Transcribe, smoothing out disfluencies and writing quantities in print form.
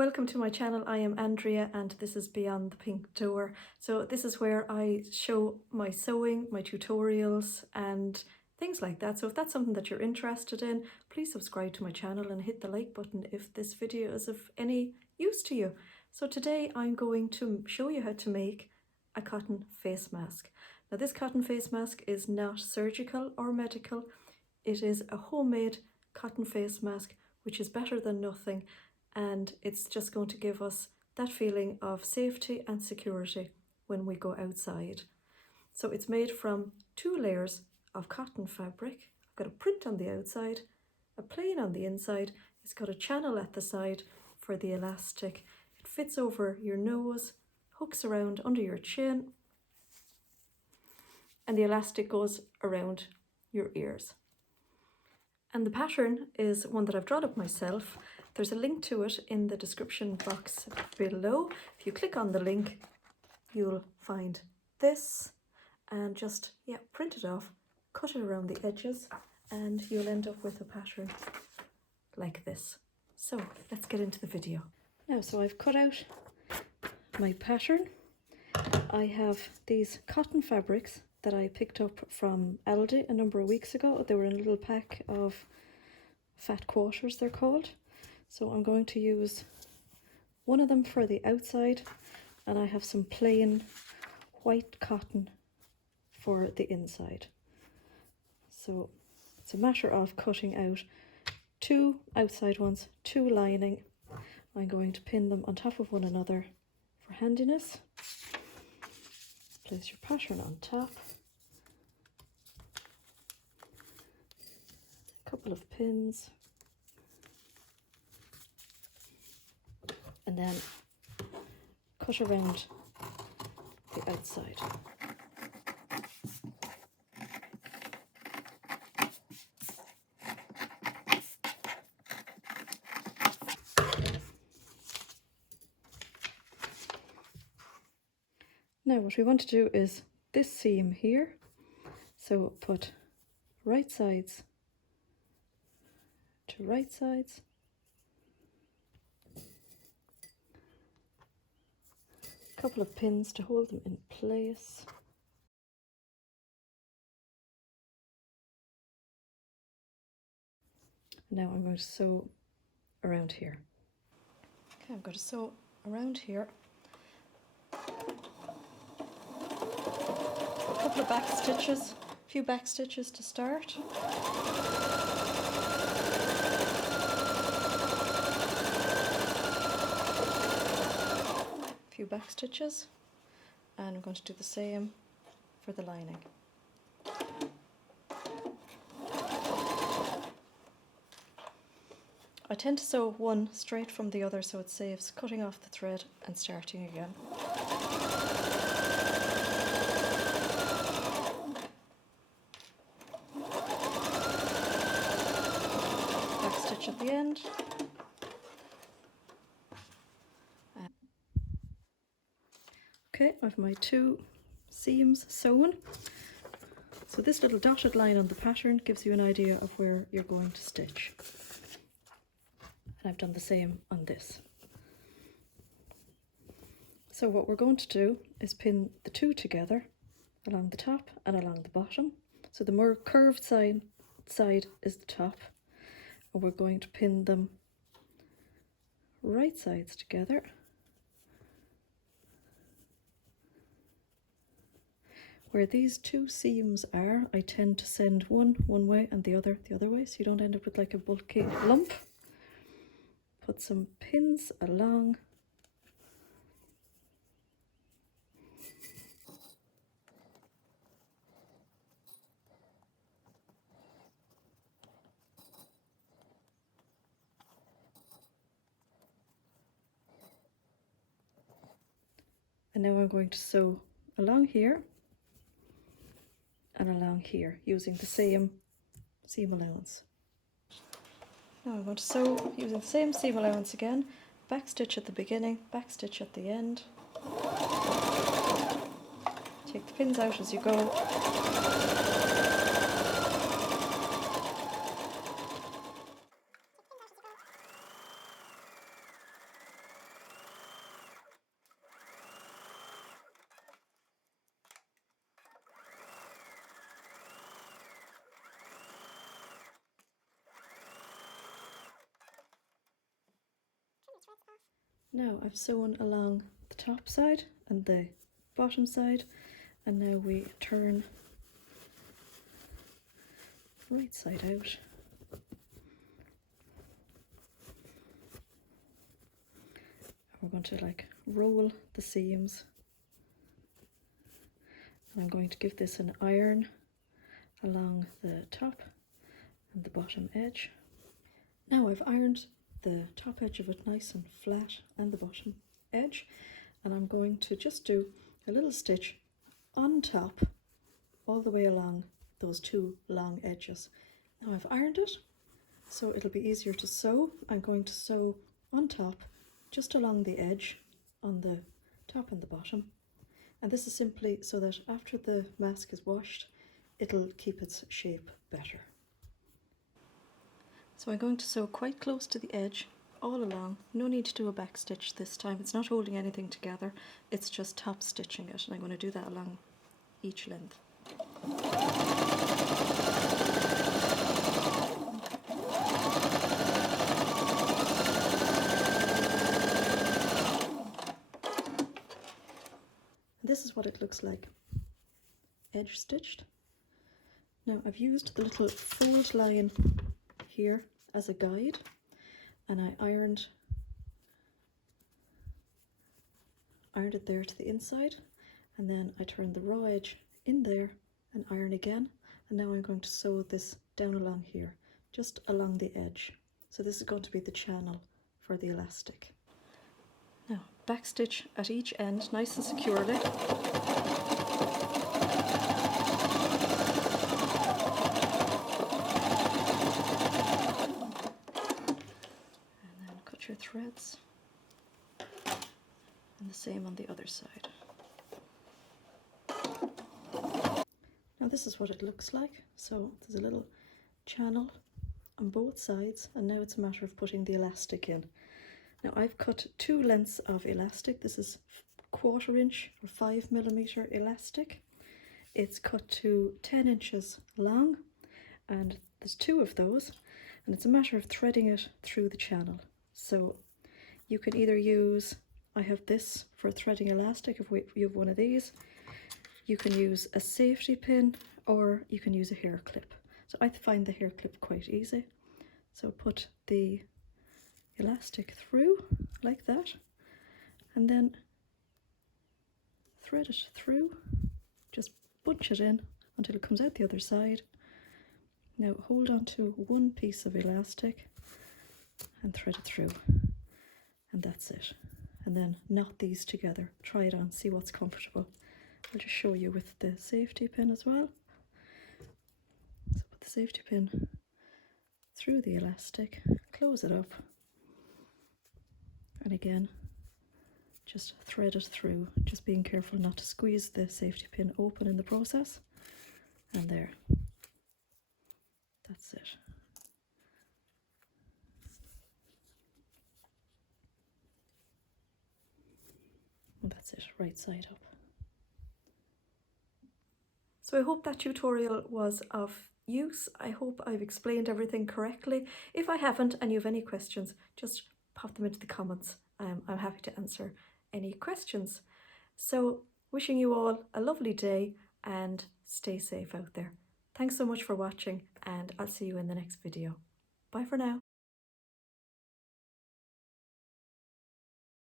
welcome to my channel. I am Andrea and this is Beyond the Pink Door. So this is where I show my sewing, my tutorials and things like that. So if that's something that you're interested in, please subscribe to my channel and hit the like button if this video is of any use to you. So today I'm going to show you how to make a cotton face mask. Now this cotton face mask is not surgical or medical. It is a homemade cotton face mask, which is better than nothing. And it's just going to give us that feeling of safety and security when we go outside. So it's made from 2 layers of cotton fabric. I've got a print on the outside, a plain on the inside. It's got a channel at the side for the elastic. It fits over your nose, hooks around under your chin, and the elastic goes around your ears. And the pattern is one that I've drawn up myself. There's a link to it in the description box below. If you click on the link, you'll find this and just, print it off, cut it around the edges, and you'll end up with a pattern like this. So let's get into the video. Now, so I've cut out my pattern. I have these cotton fabrics that I picked up from Aldi a number of weeks ago. They were in a little pack of fat quarters, they're called. So I'm going to use one of them for the outside, and I have some plain white cotton for the inside. So it's a matter of cutting out 2 outside ones, 2 lining. I'm going to pin them on top of one another for handiness. Place your pattern on top. A couple of pins. And then cut around the outside. Now what we want to do is this seam here, so put right sides to right sides, a couple of pins to hold them in place. Now I'm going to sew around here. Okay, I'm going to sew around here. A couple of back stitches, a few back stitches to start. A few back stitches, and I'm going to do the same for the lining. I tend to sew one straight from the other so it saves cutting off the thread and starting again. Back stitch at the end. Okay, I have my 2 seams sewn. So this little dotted line on the pattern gives you an idea of where you're going to stitch. And I've done the same on this. So what we're going to do is pin the 2 together along the top and along the bottom. So the more curved side is the top, and we're going to pin them right sides together. Where these 2 seams are, I tend to send one way and the other way, so you don't end up with like a bulky lump. Put some pins along. And now I'm going to sew along here and along here using the same seam allowance. Now I'm going to sew using the same seam allowance again, back stitch at the beginning, back stitch at the end. Take the pins out as you go. Now I've sewn along the top side and the bottom side, and now we turn right side out. We're going to like roll the seams, and I'm going to give this an iron along the top and the bottom edge. Now I've ironed the top edge of it nice and flat and the bottom edge, and I'm going to just do a little stitch on top all the way along those two long edges. Now I've ironed it so it'll be easier to sew. I'm going to sew on top just along the edge on the top and the bottom, and this is simply so that after the mask is washed it'll keep its shape better. So I'm going to sew quite close to the edge all along. No need to do a back stitch this time. It's not holding anything together, it's just top stitching it, and I'm going to do that along each length. And this is what it looks like, edge stitched. Now I've used the little fold line here as a guide, and I ironed it there to the inside, and then I turned the raw edge in there and iron again, and now I'm going to sew this down along here, just along the edge. So this is going to be the channel for the elastic. Now back stitch at each end nice and securely. Your threads, and the same on the other side. Now this is what it looks like. So there's a little channel on both sides, and now it's a matter of putting the elastic in. Now I've cut two lengths of elastic. This is 1/4 inch or 5mm elastic. It's cut to 10 inches long, and there's two of those, and it's a matter of threading it through the channel. So you can either use, I have this for threading elastic, if you have one of these. You can use a safety pin, or you can use a hair clip. So I find the hair clip quite easy. So put the elastic through like that, and then thread it through. Just bunch it in until it comes out the other side. Now hold on to one piece of elastic and thread it through, and that's it. And then knot these together. Try it on, see what's comfortable. I'll just show you with the safety pin as well. So put the safety pin through the elastic, close it up, and again just thread it through, just being careful not to squeeze the safety pin open in the process. And there, that's it. And that's it, right side up. So I hope that tutorial was of use. I hope I've explained everything correctly. If I haven't and you have any questions, just pop them into the comments. I'm happy to answer any questions. So wishing you all a lovely day and stay safe out there. Thanks so much for watching, and I'll see you in the next video. Bye for now.